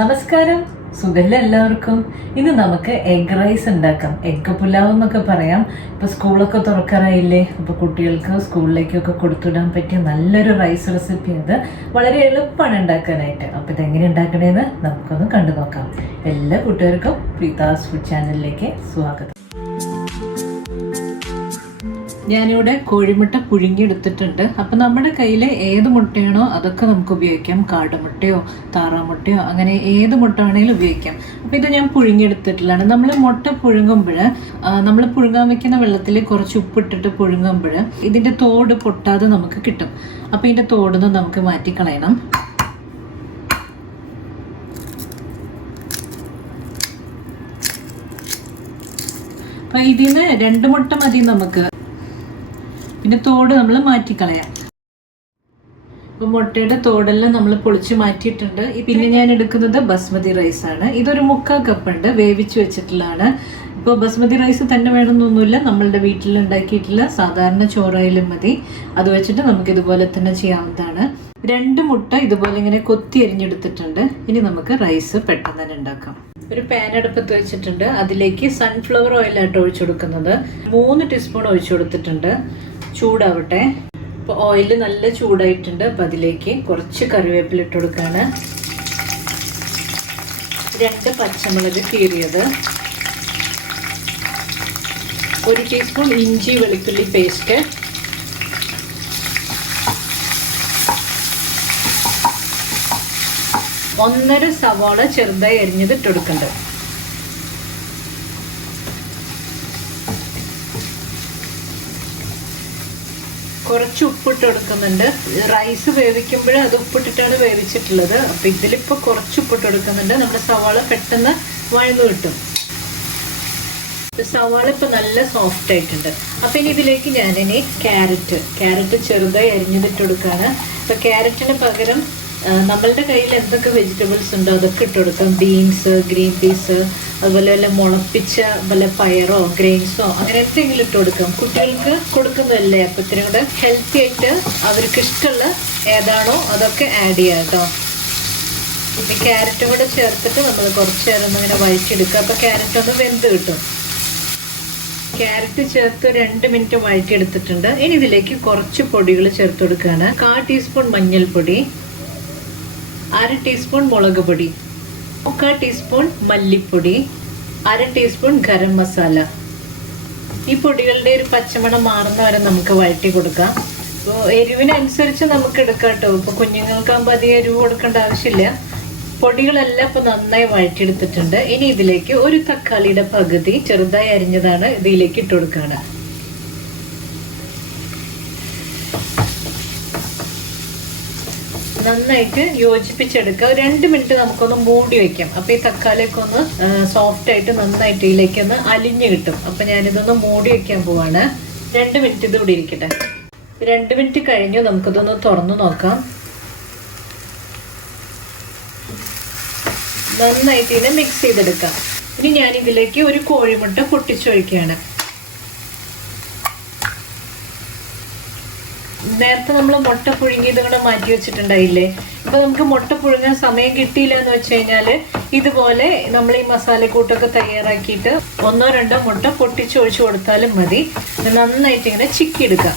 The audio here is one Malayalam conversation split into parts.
നമസ്കാരം, സുഖല്ലേ എല്ലാവർക്കും. ഇന്ന് നമുക്ക് എഗ് റൈസ് ഉണ്ടാക്കാം. എഗ് പുലാവ് എന്നൊക്കെ പറയാം. ഇപ്പൊ സ്കൂളൊക്കെ തുറക്കാറായില്ലേ, അപ്പൊ കുട്ടികൾക്ക് സ്കൂളിലേക്കൊക്കെ കൊടുത്തുവിടാൻ പറ്റിയ നല്ലൊരു റൈസ് റെസിപ്പി അത്. വളരെ എളുപ്പമാണ് ഉണ്ടാക്കാനായിട്ട്. അപ്പൊ ഇതെങ്ങനെ ഉണ്ടാക്കണേന്ന് നമുക്കൊന്ന് കണ്ടു നോക്കാം. എല്ലാ കൂട്ടുകാർക്കും പ്രീതാസ് ഫുഡ് ചാനലിലേക്ക് സ്വാഗതം. ഞാനിവിടെ കോഴിമുട്ട പുഴുങ്ങിയെടുത്തിട്ടുണ്ട്. അപ്പം നമ്മുടെ കയ്യിൽ ഏത് മുട്ടയാണോ അതൊക്കെ നമുക്ക് ഉപയോഗിക്കാം. കാടമുട്ടയോ താറാമുട്ടയോ അങ്ങനെ ഏത് മുട്ട വേണമെങ്കിലും ഉപയോഗിക്കാം. അപ്പം ഇത് ഞാൻ പുഴുങ്ങിയെടുത്തിട്ടുള്ളതാണ്. നമ്മൾ മുട്ട പുഴുങ്ങുമ്പോൾ നമ്മൾ പുഴുങ്ങാൻ വെക്കുന്ന വെള്ളത്തിൽ കുറച്ച് ഉപ്പിട്ടിട്ട് പുഴുങ്ങുമ്പോൾ ഇതിൻ്റെ തോട് പൊട്ടാതെ നമുക്ക് കിട്ടും. അപ്പം ഇതിൻ്റെ തോടൊന്ന് നമുക്ക് മാറ്റിക്കളയണം. അപ്പം ഇതിന് 2 മുട്ട മതി നമുക്ക്. പിന്നെ തോട് നമ്മൾ മാറ്റിക്കളയാം. ഇപ്പൊ മുട്ടയുടെ തോടെല്ലാം നമ്മൾ പൊളിച്ച് മാറ്റിയിട്ടുണ്ട്. പിന്നെ ഞാൻ എടുക്കുന്നത് ബസ്മതി റൈസ് ആണ്. ഇതൊരു 3/4 കപ്പ് ഉണ്ട്, വേവിച്ച് വെച്ചിട്ടുള്ളതാണ്. ഇപ്പോൾ ബസ്മതി റൈസ് തന്നെ വേണമെന്നൊന്നുമില്ല, നമ്മളുടെ വീട്ടിൽ ഉണ്ടാക്കിയിട്ടുള്ള സാധാരണ ചോറായാലും മതി. അത് വെച്ചിട്ട് നമുക്ക് ഇതുപോലെ തന്നെ ചെയ്യാവുന്നതാണ്. 2 മുട്ട ഇതുപോലെ ഇങ്ങനെ കൊത്തി എരിഞ്ഞെടുത്തിട്ടുണ്ട്. ഇനി നമുക്ക് റൈസ് പെട്ടെന്ന് തന്നെ ഉണ്ടാക്കാം. ഒരു പാൻ അടുപ്പത്ത് വെച്ചിട്ടുണ്ട്. അതിലേക്ക് സൺഫ്ലവർ ഓയിലായിട്ട് ഒഴിച്ചു കൊടുക്കുന്നത്. 3 ടീസ്പൂൺ ഒഴിച്ചു കൊടുത്തിട്ടുണ്ട്. ചൂടാവട്ടെ. ഇപ്പോൾ ഓയിൽ നല്ല ചൂടായിട്ടുണ്ട്. അപ്പം അതിലേക്ക് കുറച്ച് കറിവേപ്പില ഇട്ട് കൊടുക്കുകയാണ്. 2 പച്ചമുളക് കീറിയത്, 1 ടീസ്പൂൺ ഇഞ്ചി വെളുത്തുള്ളി പേസ്റ്റ്, 1.5 സവാള ചെറുതായി അരിഞ്ഞത് ഇട്ട് കൊടുക്കുന്നുണ്ട്. കുറച്ച് ഉപ്പിട്ട് കൊടുക്കുന്നുണ്ട്. റൈസ് വേവിക്കുമ്പോൾ അത് ഉപ്പിട്ടിട്ടാണ് വേവിച്ചിട്ടുള്ളത്. അപ്പം ഇതിലിപ്പോൾ കുറച്ച് ഉപ്പിട്ട് കൊടുക്കുന്നുണ്ട്. നമ്മുടെ സവാള പെട്ടെന്ന് വഴന്നു കിട്ടും. സവാള ഇപ്പം നല്ല സോഫ്റ്റ് ആയിട്ടുണ്ട്. അപ്പം ഇനി ഇതിലേക്ക് ഞാനിനി ക്യാരറ്റ് ചെറുതായി അരിഞ്ഞതിട്ട് കൊടുക്കുകയാണ്. അപ്പം ക്യാരറ്റിന് പകരം നമ്മളുടെ കയ്യിൽ എന്തൊക്കെ വെജിറ്റബിൾസ് ഉണ്ടോ അതൊക്കെ ഇട്ട് കൊടുക്കാം. ബീൻസ്, ഗ്രീൻ പീസ്, അതുപോലെ വല്ല മുളപ്പിച്ച വല്ല പയറോ ഗ്രെയിൻസോ അങ്ങനെ എന്തെങ്കിലും ഇട്ട് കൊടുക്കാം. കുട്ടികൾക്ക് കൊടുക്കുന്നതല്ലേ, അപ്പം ഇത്തിരി കൂടെ ഹെൽത്തി ആയിട്ട് അവർക്ക് ഇഷ്ടമുള്ള ഏതാണോ അതൊക്കെ ആഡ് ചെയ്യാം കേട്ടോ. ഇനി ക്യാരറ്റും കൂടെ ചേർത്തിട്ട് നമ്മൾ കുറച്ച് നേരം ഒന്നിങ്ങനെ വഴറ്റിയെടുക്കുക. അപ്പോൾ ക്യാരറ്റ് ഒന്ന് വെന്ത് കിട്ടും. ക്യാരറ്റ് ചേർത്ത് 2 മിനിറ്റ് വഴറ്റിയെടുത്തിട്ടുണ്ട്. ഇനി ഇതിലേക്ക് കുറച്ച് പൊടികൾ ചേർത്ത് കൊടുക്കുകയാണ്. 1/4 ടീസ്പൂൺ മഞ്ഞൾപ്പൊടി, 1/2 ടീസ്പൂൺ മുളക് പൊടി, 1/4 ടീസ്പൂൺ മല്ലിപ്പൊടി, 1/2 ടീസ്പൂൺ ഗരം മസാല. ഈ പൊടികളുടെ ഒരു പച്ചമണം മാറുന്ന വരെ നമുക്ക് വഴറ്റി കൊടുക്കാം. ഇപ്പോൾ എരിവിനനുസരിച്ച് നമുക്ക് എടുക്കാം കേട്ടോ. ഇപ്പോൾ കുഞ്ഞുങ്ങൾക്കാകുമ്പോൾ അധികം എരിവ് കൊടുക്കേണ്ട ആവശ്യമില്ല. പൊടികളെല്ലാം ഇപ്പോൾ നന്നായി വഴറ്റിയെടുത്തിട്ടുണ്ട്. ഇനി ഇതിലേക്ക് 1 തക്കാളിയുടെ പകുതി ചെറുതായി അരിഞ്ഞതാണ് ഇതിലേക്ക് ഇട്ട് കൊടുക്കുകയാണ്. നന്നായിട്ട് യോജിപ്പിച്ചെടുക്കുക. 2 മിനിറ്റ് നമുക്കൊന്ന് മൂടി വയ്ക്കാം. അപ്പോൾ ഈ തക്കാളിയൊക്കെ ഒന്ന് സോഫ്റ്റ് ആയിട്ട് നന്നായിട്ട് ഇതിലേക്ക് ഒന്ന് അലിഞ്ഞ് കിട്ടും. അപ്പം ഞാനിതൊന്ന് മൂടി വയ്ക്കാൻ പോവാണ്. 2 മിനിറ്റ് ഇത് ഇവിടെ ഇരിക്കട്ടെ. 2 മിനിറ്റ് കഴിഞ്ഞു. നമുക്കിതൊന്ന് തുറന്നു നോക്കാം. നന്നായിട്ട് ഇതിനെ മിക്സ് ചെയ്തെടുക്കാം. ഇനി ഞാനിതിലേക്ക് ഒരു കോഴിമുട്ട പൊട്ടിച്ചൊഴിക്കുകയാണ്. നേരത്തെ നമ്മൾ മുട്ട പുഴുങ്ങിയത് കൂടെ മാറ്റി വെച്ചിട്ടുണ്ടായില്ലേ. ഇപ്പൊ നമുക്ക് മുട്ട പുഴുങ്ങാൻ സമയം കിട്ടിയില്ല എന്ന് വെച്ച് കഴിഞ്ഞാല് ഇതുപോലെ നമ്മൾ ഈ മസാലക്കൂട്ടൊക്കെ തയ്യാറാക്കിയിട്ട് 1-2 മുട്ട പൊട്ടിച്ചൊഴിച്ചു കൊടുത്താലും മതി. നന്നായിട്ട് ഇങ്ങനെ ചിക്കിയെടുക്കാം.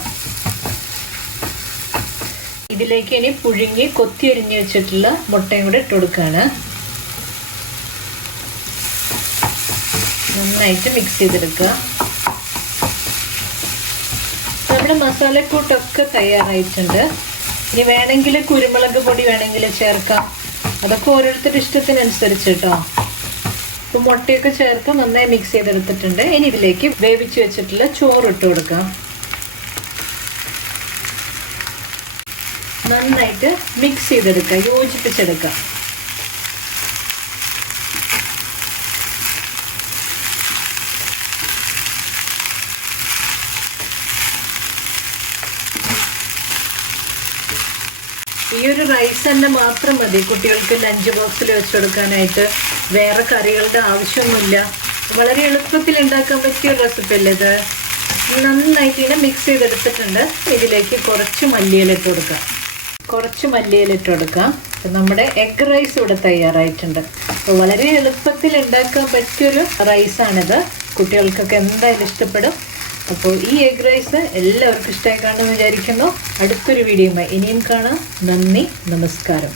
ഇതിലേക്ക് ഇനി പുഴുങ്ങി കൊത്തി അരിഞ്ഞ് വെച്ചിട്ടുള്ള മുട്ടയും കൂടെ ഇട്ട് കൊടുക്കുകയാണ്. നന്നായിട്ട് മിക്സ് ചെയ്തെടുക്കുക. നമ്മുടെ മസാലക്കൂട്ടൊക്കെ തയ്യാറായിട്ടുണ്ട്. ഇനി വേണമെങ്കിൽ കുരുമുളക് പൊടി വേണമെങ്കിൽ ചേർക്കാം. അതൊക്കെ ഓരോരുത്തരുടെ ഇഷ്ടത്തിനനുസരിച്ച് കേട്ടോ. ഇപ്പം മുട്ടയൊക്കെ ചേർത്ത് നന്നായി മിക്സ് ചെയ്തെടുത്തിട്ടുണ്ട്. ഇനി ഇതിലേക്ക് വേവിച്ച് വെച്ചിട്ടുള്ള ചോറ് ഇട്ട് കൊടുക്കാം. നന്നായിട്ട് മിക്സ് ചെയ്തെടുക്കുക, യോജിപ്പിച്ചെടുക്കുക. ഈ ഒരു റൈസ് തന്നെ മാത്രം മതി കുട്ടികൾക്ക് ലഞ്ച് ബോക്സിൽ വെച്ച് കൊടുക്കാനായിട്ട്. വേറെ കറികളുടെ ആവശ്യമൊന്നുമില്ല. വളരെ എളുപ്പത്തിൽ ഉണ്ടാക്കാൻ പറ്റിയ റെസിപ്പി അല്ലേ ഇത്. നന്നായിട്ട് ഇങ്ങനെ മിക്സ് ചെയ്തെടുത്തിട്ടുണ്ട്. ഇതിലേക്ക് കുറച്ച് മല്ലിയില ഇട്ട് കൊടുക്കാം. നമ്മുടെ എഗ് റൈസ് ഇവിടെ തയ്യാറായിട്ടുണ്ട്. അപ്പോൾ വളരെ എളുപ്പത്തിൽ ഉണ്ടാക്കാൻ പറ്റിയൊരു റൈസാണിത്. കുട്ടികൾക്കൊക്കെ എന്തായാലും ഇഷ്ടപ്പെടും. അപ്പോൾ ഈ എഗ് റൈസ് എല്ലാവർക്കും ഇഷ്ടമായി കാണുമെന്ന് വിചാരിക്കുന്നു. അടുത്തൊരു വീഡിയോയുമായി ഇനിയും കാണാം. നന്ദി, നമസ്കാരം.